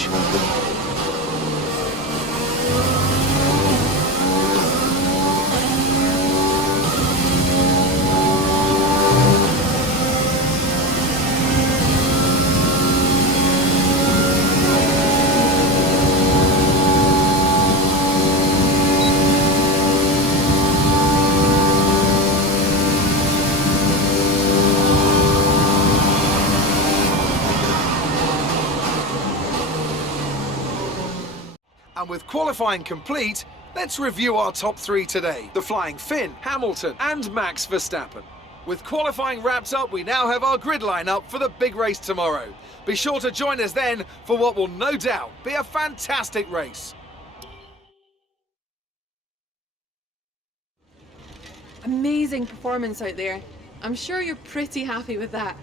original building. And with qualifying complete, let's review our top three today. The Flying Finn, Hamilton and Max Verstappen. With qualifying wrapped up, we now have our grid lineup for the big race tomorrow. Be sure to join us then for what will no doubt be a fantastic race. Amazing performance out there. I'm sure you're pretty happy with that.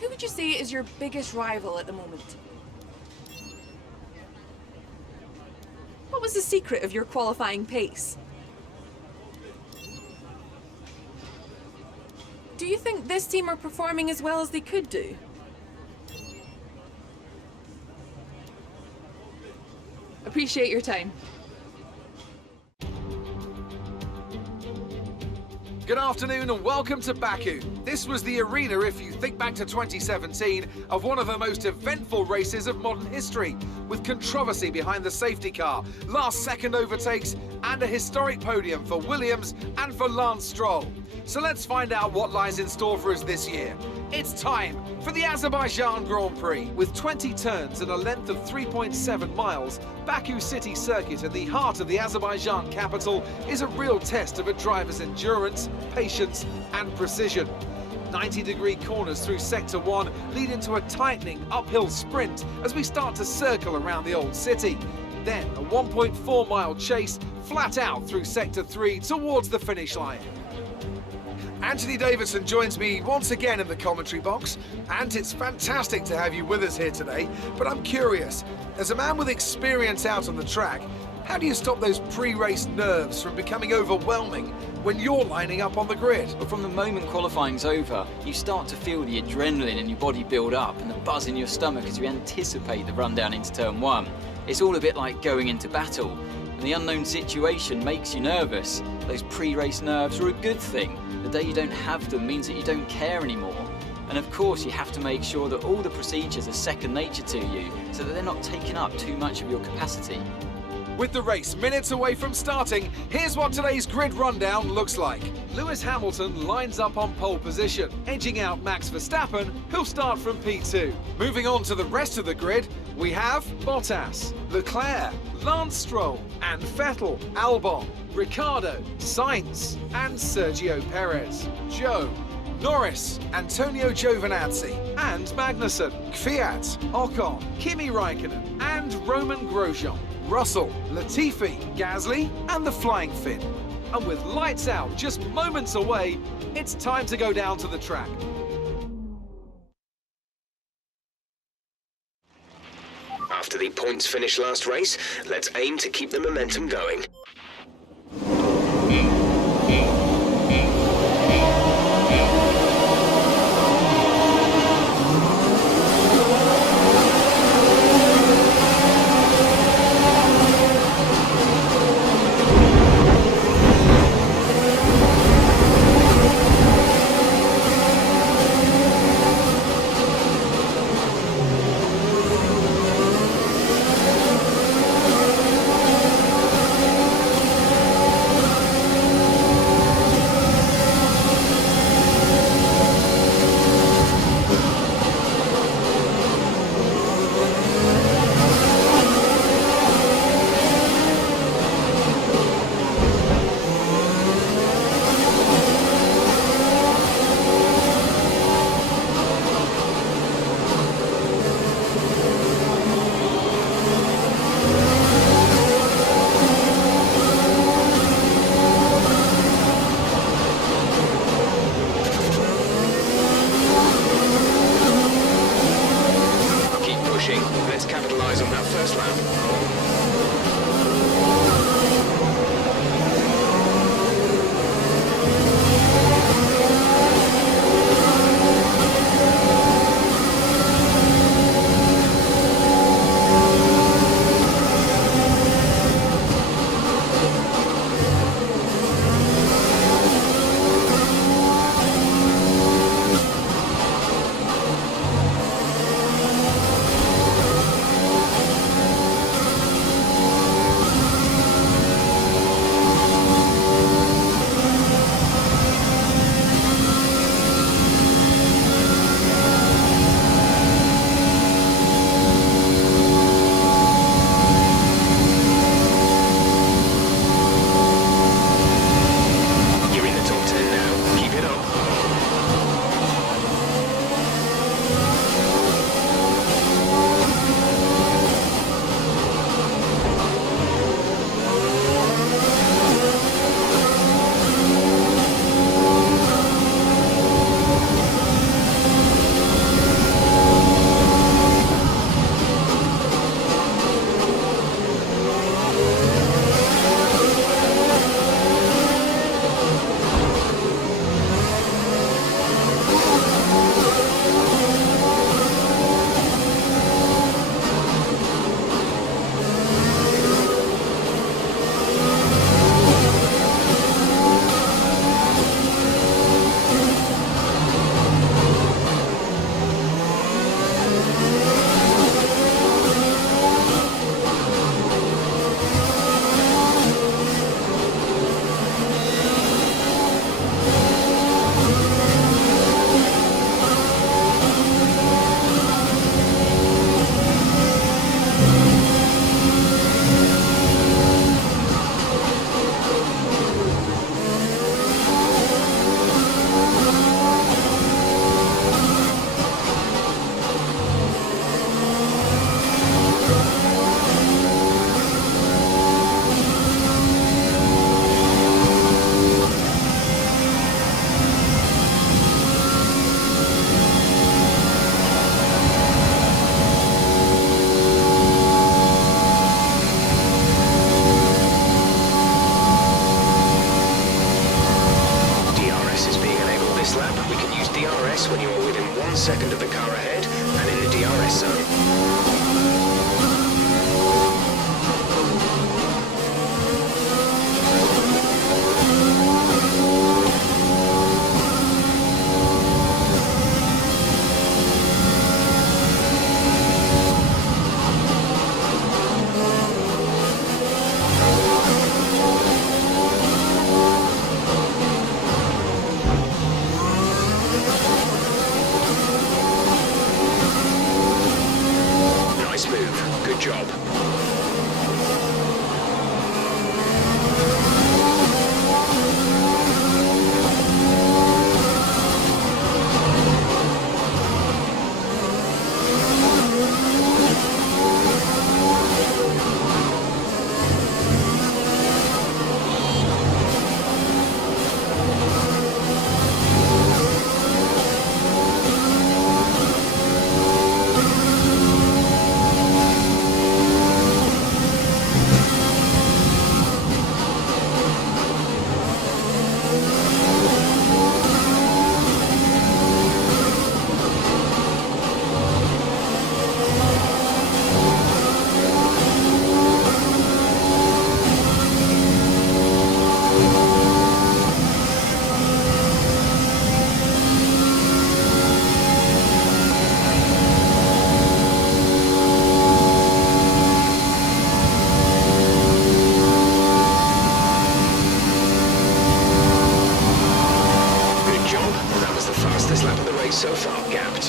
Who would you say is your biggest rival at the moment? What was the secret of your qualifying pace? Do you think this team are performing as well as they could do? Appreciate your time. Good afternoon and welcome to Baku. This was the arena, if you think back to 2017, of one of the most eventful races of modern history, with controversy behind the safety car, last-second overtakes, and a historic podium for Williams and for Lance Stroll. So let's find out what lies in store for us this year. It's time for the Azerbaijan Grand Prix. With 20 turns and a length of 3.7 miles, Baku City Circuit in the heart of the Azerbaijan capital is a real test of a driver's endurance, patience and precision. 90-degree corners through Sector 1 lead into a tightening uphill sprint as we start to circle around the old city. Then a 1.4-mile chase flat out through Sector 3 towards the finish line. Anthony Davidson joins me once again in the commentary box, and it's fantastic to have you with us here today. But I'm curious, as a man with experience out on the track, how do you stop those pre-race nerves from becoming overwhelming when you're lining up on the grid? But from the moment qualifying's over, you start to feel the adrenaline in your body build up and the buzz in your stomach as you anticipate the run down into turn 1. It's all a bit like going into battle, and the unknown situation makes you nervous. Those pre-race nerves are a good thing. The day you don't have them means that you don't care anymore. And of course, you have to make sure that all the procedures are second nature to you, so that they're not taking up too much of your capacity. With the race minutes away from starting, here's what today's grid rundown looks like. Lewis Hamilton lines up on pole position, edging out Max Verstappen, who'll start from P2. Moving on to the rest of the grid, we have Bottas, Leclerc, Lance Stroll and Vettel, Albon, Ricciardo, Sainz and Sergio Perez, Joe, Norris, Antonio Giovinazzi and Magnussen, Kvyat, Ocon, Kimi Raikkonen and Roman Grosjean, Russell, Latifi, Gasly and the Flying Finn. And with lights out just moments away, it's time to go down to the track. After the points finish last race, let's aim to keep the momentum going.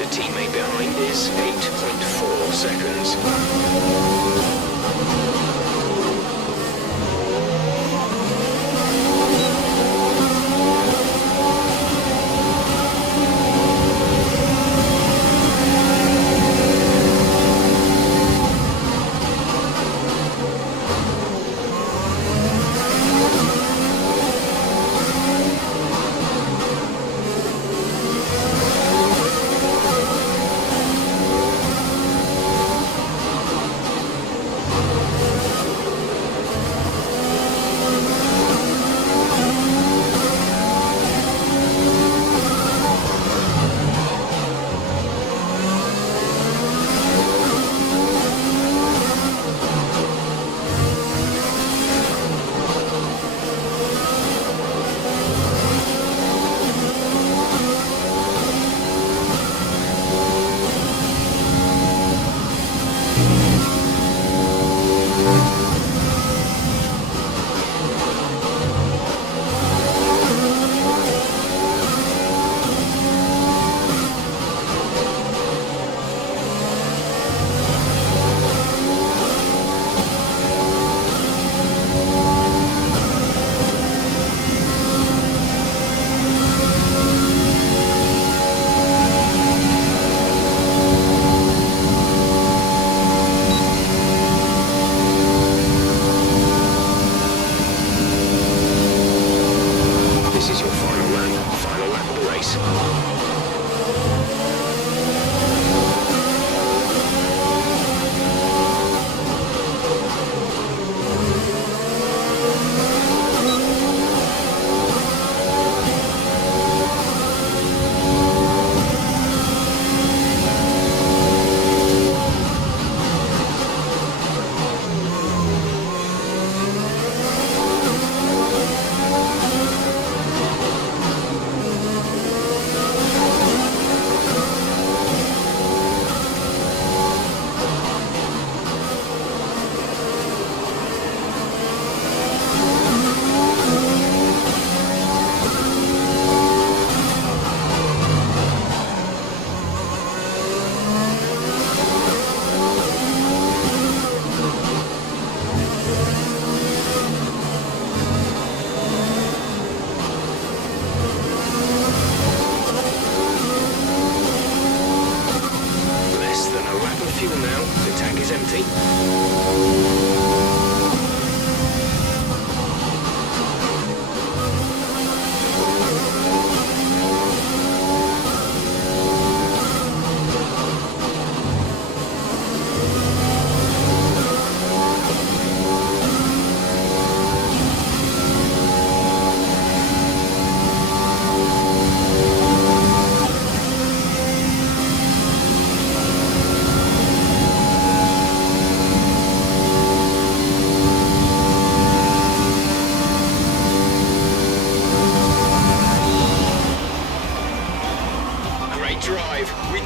a teammate behind is 8.4 seconds.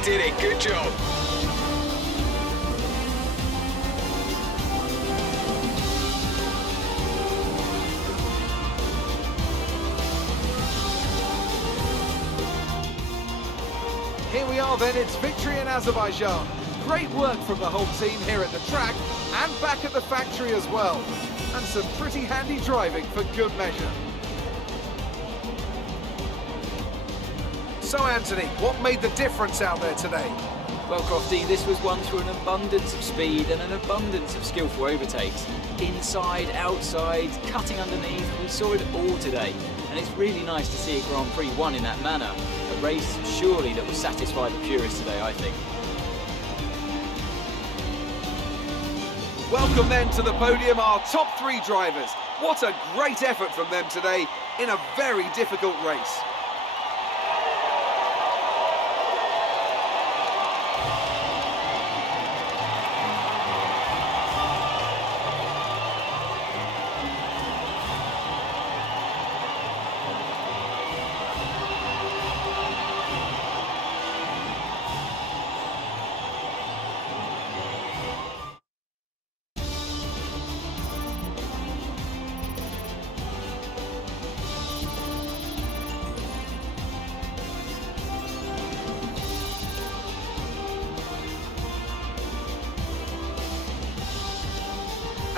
did it. Good job. Here we are then, it's victory in Azerbaijan. Great work from the whole team here at the track and back at the factory as well. And some pretty handy driving for good measure. So Anthony, what made the difference out there today? Well, Crofty, this was one through an abundance of speed and an abundance of skillful overtakes. Inside, outside, cutting underneath, we saw it all today. And it's really nice to see a Grand Prix won in that manner. A race, surely, that will satisfy the purists today, I think. Welcome then to the podium, our top three drivers. What a great effort from them today in a very difficult race.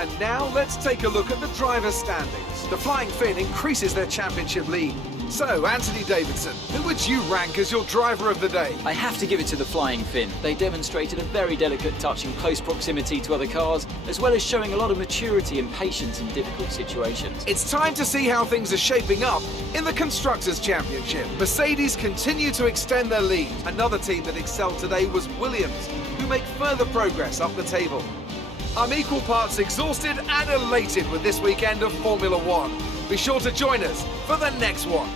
And now let's take a look at the driver's standings. The Flying Finn increases their championship lead. So, Anthony Davidson, who would you rank as your driver of the day? I have to give it to the Flying Finn. They demonstrated a very delicate touch in close proximity to other cars, as well as showing a lot of maturity and patience in difficult situations. It's time to see how things are shaping up in the Constructors' Championship. Mercedes continue to extend their lead. Another team that excelled today was Williams, who make further progress up the table. I'm equal parts exhausted and elated with this weekend of Formula One. Be sure to join us for the next one.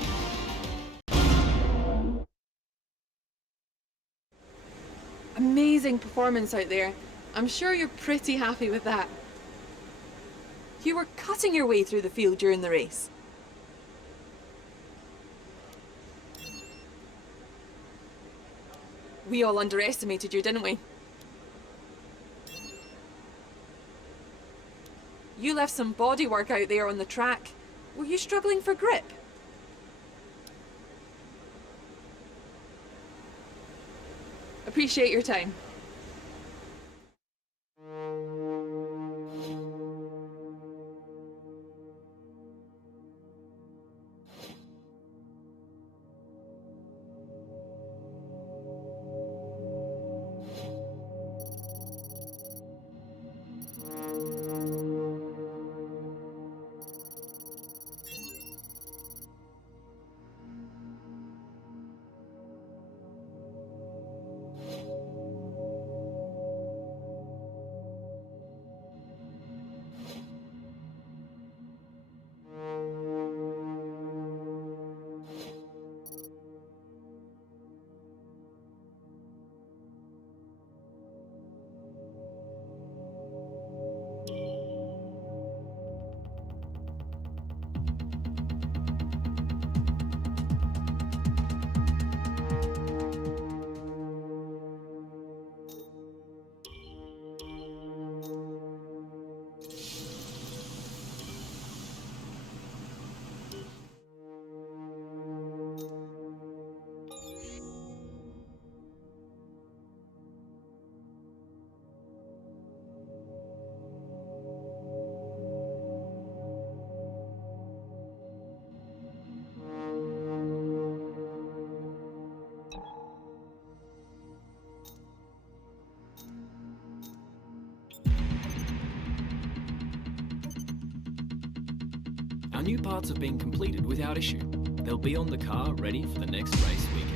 Amazing performance out there. I'm sure you're pretty happy with that. You were cutting your way through the field during the race. We all underestimated you, didn't we? You left some bodywork out there on the track. Were you struggling for grip? Appreciate your time. Our new parts have been completed without issue. They'll be on the car ready for the next race weekend.